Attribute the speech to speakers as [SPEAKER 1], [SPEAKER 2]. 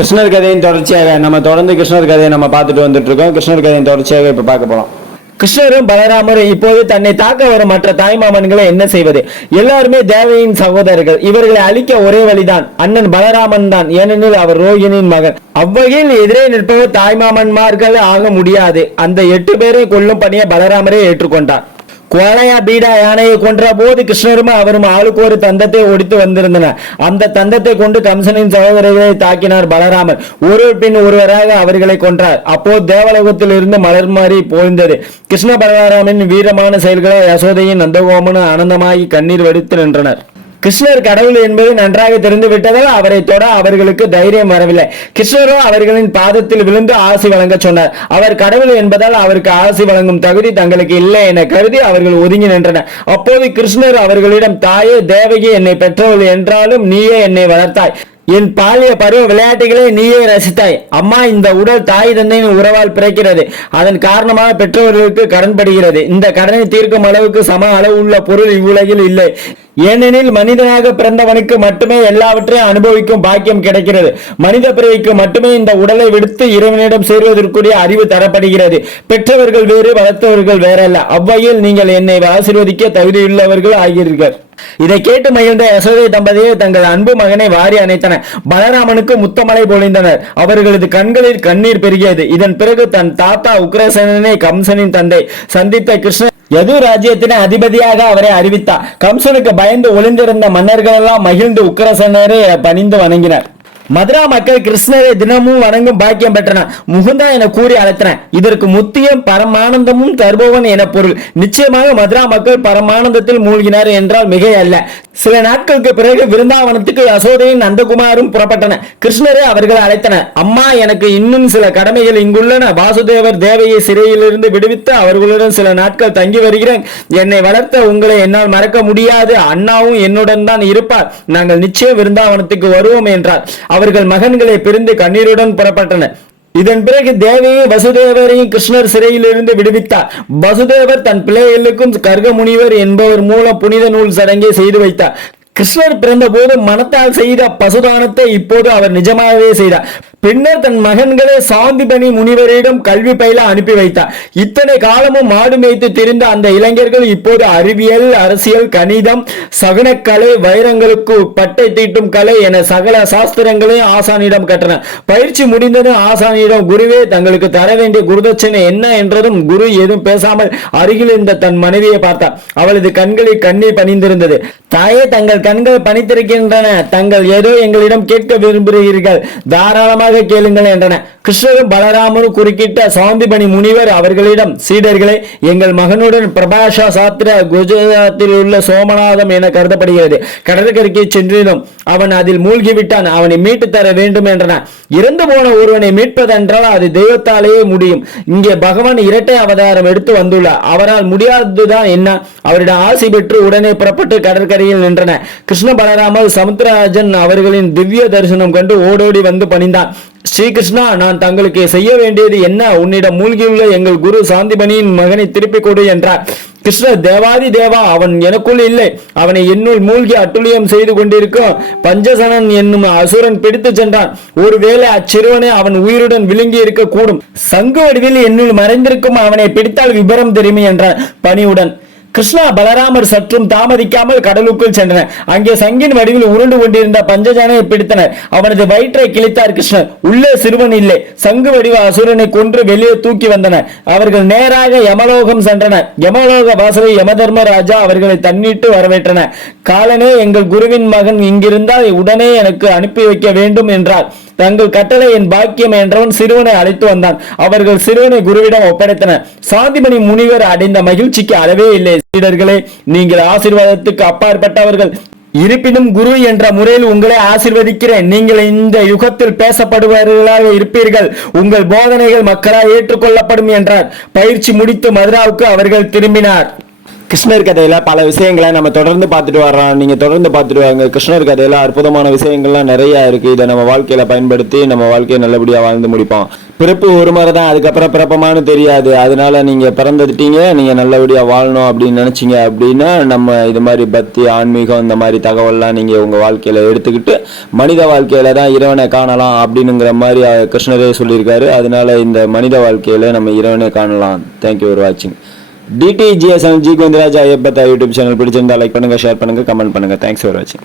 [SPEAKER 1] கிருஷ்ணர் கதையின் தொடர்ச்சியாக நம்ம தொடர்ந்து கிருஷ்ணர் கதையை நம்ம பார்த்துட்டு வந்துட்டு இருக்கோம் கிருஷ்ணர் கதையின் தொடர்ச்சியாக இப்ப பார்க்க போறோம். கிருஷ்ணரும் பலராமரும் இப்போது தன்னை தாக்க வரும் மற்ற தாய்மாமன்களை என்ன செய்வது? எல்லாருமே தேவையின் சகோதரர்கள். இவர்களை அழிக்க ஒரே வழிதான். அண்ணன் பலராமன் தான். ஏனெனில் அவர் ரோகிணியின் மகன். அவ்வகையில் எதிரே நிற்பவர் தாய்மாமன்மார்கள் ஆக முடியாது. அந்த எட்டு பேரை கொல்லும் பணியை பலராமரே ஏற்றுக்கொண்டார். கோலையா பீடா யானையை கொன்ற போது கிருஷ்ணருமா அவரும் ஆளுக்கு ஒரு தந்தத்தை ஒடித்து வந்திருந்தனர். அந்த தந்தத்தை கொண்டு கம்சனின் சகோதரர்களை தாக்கினார் பலராமர். ஒரு பின் ஒருவராக அவர்களை கொன்றார். அப்போது தேவலோகத்தில் இருந்து மலர் மாறி போய்ந்தது கிருஷ்ண பலராமன் வீரமான செயல்களை யசோதையின் நந்தகோமனும் ஆனந்தமாகி கண்ணீர் வடித்து நின்றனர். கிருஷ்ணர் கடவுள் என்பது நன்றாக தெரிந்து விட்டதால் அவரை தொட அவர்களுக்கு தைரியம் வரவில்லை. கிருஷ்ணரோ அவர்களின் பாதத்தில் விழுந்து ஆசி வழங்க சொன்னார். அவர் கடவுள் என்பதால் அவருக்கு ஆசி வழங்கும் தகுதி தங்களுக்கு இல்லை என கருதி அவர்கள் ஒதுங்கி நின்றனர். அப்போது கிருஷ்ணர் அவர்களிடம் தாயே தேவகி என்னை பெற்றவள் என்றாலும் நீயே என்னை வளர்த்தாய். என் பாலிய பருவ விளையாட்டுகளை நீயே ரசித்தாய். அம்மா இந்த உடல் தாய் தந்தையின் உறவால் பிறக்கிறது. அதன் காரணமாக பெற்றோர்களுக்கு கடன் படுகிறது. இந்த கடனை தீர்க்கும் அளவுக்கு சம அளவு உள்ள பொருள் இவ்வுலகில் இல்லை. ஏனெனில் மனிதனாக பிறந்தவனுக்கு மட்டுமே எல்லாவற்றையும் அனுபவிக்கும் பாக்கியம் கிடைக்கிறது. மனித பிறவிக்கு மட்டுமே இந்த உடலை விடுத்து இறைவனிடம் சேர்வதற்குரிய அறிவு தரப்படுகிறது. பெற்றவர்கள் வேறு வளர்த்தவர்கள் வேறல்ல. அவ்வையில் நீங்கள் என்னை ஆசீர்வதிக்க தகுதியுள்ளவர்கள் ஆகிறீர்கள். இதை கேட்டு மகிழ்ந்த யசோதை தம்பதியை தங்கள் அன்பு மகனை வாரி அணைத்தனர் பலராமனுக்கு முத்தமலை பொழிந்தனர். அவர்களது கண்களில் கண்ணீர் பெருகியது. இதன் பிறகு தன் தாத்தா உக்ரசேனனை கம்சனின் தந்தை சந்தித்த கிருஷ்ணன் யது ராஜ்யத்தின் அதிபதியாக அவரை அறிவித்தார். கம்சனுக்கு பயந்து ஒளிந்திருந்த மன்னர்கள் எல்லாம் மகிழ்ந்து உக்ரசேனரை பணிந்து வணங்கினர். மதுரா மக்கள் கிருஷ்ணரை தினமும் வணங்கும் பாக்கியம் பெற்றன. முகுந்தா என கூறி அழைத்தன. இதற்கு முத்தியம் பரமானந்தமும் தருபவன் என பொருள். நிச்சயமாக மதுரா மக்கள் பரமானந்தத்தில் மூழ்கினார் என்றால் மிகை அல்ல சில நாட்களுக்கு பிறகு விருந்தாவனத்துக்கு யசோதையும் நந்தகுமாரும் புறப்பட்டன. கிருஷ்ணரை அவர்கள் அழைத்தனர் அம்மா எனக்கு இன்னும் சில கடமைகள் இங்குள்ளன. வாசுதேவர் தேவையை சிறையிலிருந்து விடுவித்து அவர்களுடன் சில நாட்கள் தங்கி வருகிறேன். என்னை வளர்த்த உங்களை என்னால் மறக்க முடியாது. அண்ணாவும் என்னுடன் தான் இருப்பார். நாங்கள் நிச்சயம் விருந்தாவனத்துக்கு வருவோம் என்றார். அவர்கள் மகன்களை பிரிந்து கண்ணீருடன் புறப்பட்டனர் இதன் பிறகு தேவியை வசுதேவரையும் கிருஷ்ணர் சிறையிலிருந்து விடுவித்தார். வசுதேவர் தன் பிள்ளைகளுக்கும் கர்க முனிவர் என்பவர் மூலம் புனித நூல் சடங்கை செய்து வைத்தார். கிருஷ்ணர் பிறந்தபோது மனத்தால் செய்த பசுதானத்தை இப்போது அவர் நிஜமாகவே செய்தார். பின்னர் தன் மகன்களை சாந்திபனி முனிவரிடம் கல்வி பயில அனுப்பி வைத்தார். இத்தனை காலமும் மாடு மேய்த்து திரிந்த அந்த இளைஞர்கள் இப்போது அறிவியல் அரசியல் கணிதம் சகுனக்கலை வைரங்களுக்கு பட்டை தீட்டும் கலை என சகல சாஸ்திரங்களையும் ஆசானிடம் கற்றனர். பயிற்சி முடிந்ததும் ஆசானியிடம் குருவே தங்களுக்கு தர வேண்டிய குருதட்சணை என்ன என்றதும் குரு எதுவும் பேசாமல் அருகில் இருந்த தன் மனைவியை பார்த்தார். அவளது கண்களில் கண்ணீர் பணிந்திருந்தது. தாயே தங்கள் கண்கள் பணித்திருக்கின்றன தங்கள் ஏதோ எங்களிடம் கேட்க விரும்புகிறீர்கள். தாராளமாக கேளுங்கள் என்றன. கிருஷ்ணரும் பலராமரும் குறுக்கிட்ட சாந்திபணி முனிவர் அவர்களிடம் சீடர்களே எங்கள் மகனுடன் பிரபாஷா சாத்திர குஜராத்தில் உள்ள சோமநாதம் என கருதப்படுகிறது. கடற்கரைக்கு சென்றிலும் அவன் அதில் மூழ்கிவிட்டான். அவனை மீட்டு தர வேண்டும் என்றன. இறந்து போன ஒருவனை மீட்பதென்றால் அது தெய்வத்தாலேயே முடியும். இங்கே பகவான் இரட்டை அவதாரம் எடுத்து வந்துள்ளார். அவரால் முடியாததுதான் என்ன? அவரிடம் ஆசி பெற்று உடனே புறப்பட்டு கடற்கரையில் நின்றன. கிருஷ்ண பலராமல் சமுத்திரராஜன் அவர்களின் திவ்ய தரிசனம் கண்டு ஓடோடி வந்து பணிந்தான். ஸ்ரீகிருஷ்ணா நான் தங்களுக்கு செய்ய வேண்டியது என்ன? உன்னிடம் மூழ்கியுள்ள எங்கள் குரு சாந்திபனியின் மகனை திருப்பிக் கொடு என்றார். கிருஷ்ணர் தேவாதி தேவா அவன் எனக்குள் இல்லை. அவனை என்னுள் மூழ்கி அட்டுழியம் செய்து கொண்டிருக்கும். பஞ்சசனன் என்னும் அசுரன் பிடித்து சென்றான். ஒருவேளை அச்சிறுவனை அவன் உயிருடன் விழுங்கி இருக்க கூடும் சங்கு வடிவில் என்னுள் மறைந்திருக்கும்? அவனை பிடித்தால் விபரம் தெரியுமே என்றான் பணியுடன் கிருஷ்ணா பலராமர் சற்றும் தாமதிக்காமல் கடலுக்குள் சென்றனர். அங்கே சங்கின் வடிவில் உருண்டு கொண்டிருந்த பஞ்சஜானையை பிடித்தனர். அவனது வயிற்றை கிழித்தார் கிருஷ்ணர். உள்ளே சிறுவன் இல்லை. சங்கு வடிவ அசுரனை கொன்று வெளியே தூக்கி வந்தனர். அவர்கள் நேராக யமலோகம் சென்றனர். யமலோக வாசலை யமதர்மராஜா அவர்களை தன்னிட்டு வரவேற்றனர். காலனே எங்கள் குருவின் மகன் இங்கிருந்தால் உடனே எனக்கு அனுப்பி வைக்க வேண்டும் என்றார். தங்கள் கட்டளை என் பாக்கியம் என்றவன் சிறுவனை அழைத்து வந்தான். அவர்கள் சிறுவனை குருவிடம் ஒப்படைத்தனர். சாந்திமணி முனிவர் அடைந்த மகிழ்ச்சிக்கு அளவே இல்லை. சீடர்களே நீங்கள் ஆசீர்வாதத்துக்கு அப்பாற்பட்டவர்கள். இருப்பினும் குரு என்ற முறையில் உங்களை ஆசீர்வதிக்கிறேன். நீங்கள் இந்த யுகத்தில் பேசப்படுபவர்களாக இருப்பீர்கள். உங்கள் போதனைகள் மக்களால் ஏற்றுக்கொள்ளப்படும் என்றார். பயிற்சி முடித்து மதுராவுக்கு அவர்கள் திரும்பினார். கிருஷ்ணர் கதையில பல விஷயங்களை நம்ம தொடர்ந்து பார்த்துட்டு வர்றோம். நீங்க தொடர்ந்து பார்த்துட்டு வாங்க. கிருஷ்ணர் கதையில அற்புதமான விஷயங்கள்லாம் நிறைய இருக்கு. இதை நம்ம வாழ்க்கையில பயன்படுத்தி நம்ம வாழ்க்கையை நல்லபடியா வாழ்ந்து முடிப்போம். பிறப்பு ஒரு முறை தான் அதுக்கப்புறம் பிறப்பமானு தெரியாது. அதனால நீங்க பிறந்துட்டீங்க நீங்க நல்லபடியா வாழணும் அப்படின்னு நினைச்சீங்க அப்படின்னா நம்ம இது மாதிரி பக்தி ஆன்மீகம் இந்த மாதிரி தகவல்லாம் நீங்க உங்க வாழ்க்கையில எடுத்துக்கிட்டு மனித வாழ்க்கையில தான் இறைவனை காணலாம் அப்படின்னுங்கிற மாதிரி கிருஷ்ணரே சொல்லியிருக்காரு. அதனால இந்த மனித வாழ்க்கையில நம்ம இறைவனை காணலாம். தேங்க்யூ ஃபார் வாட்சிங் டிடிஜிஎஸ்எம் ஜி கோவிந்தராஜ் ஐயப்பத்தா யூடியூப் சேனல் பிடிச்சிருந்தா லைக் பண்ணுங்க ஷேர் பண்ணுங்க கமெண்ட் பண்ணுங்க. தேங்க்ஸ் ஃபார் வாட்சிங்